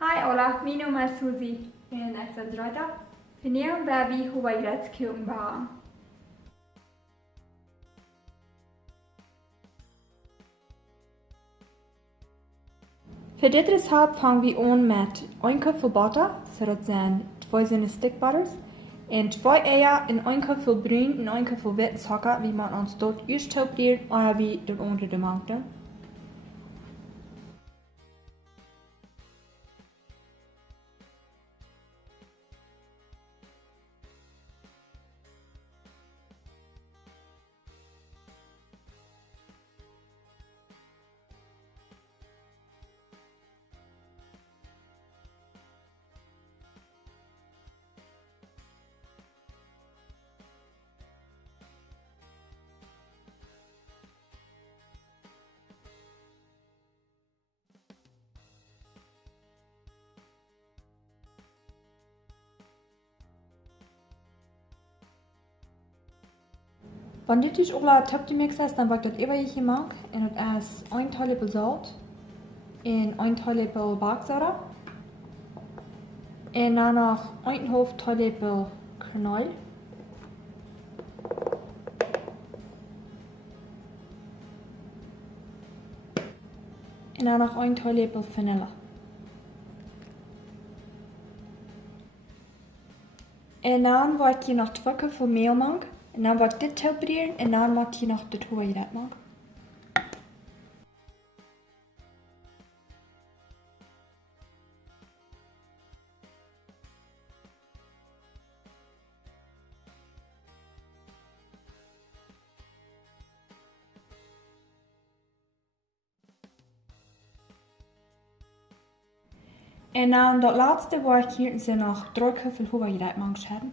Hi Ola, mijn naam is Suzy en ik ben Drada. Vandaag ben ik hoe wij dat kunnen bouwen. Voor dit recept vangen we aan met 1 cup vol butter, so dat zijn 2 zinnen stickbutters, en 2 eieren en 1 cup vol bruin en 1 cup vol wit suiker. We moeten ons dat eerst opdelen, en we dat onder de manken. Wanneer dit alle top mix is, dan wordt dat even gemaakt en dat is 1 theelepel zout en 1 theelepel baking en dan nog 1,5 theelepel kaneel. En dan nog 1 theelepel vanille. En dan wordt je nog 2 cup vol meel maken. En dan wordt dit opdelen en dan maak je nog de hoe je dat maakt. En dan dat laatste wordt hier zijn nog 3 cup vol hoe je dat maakt hebben.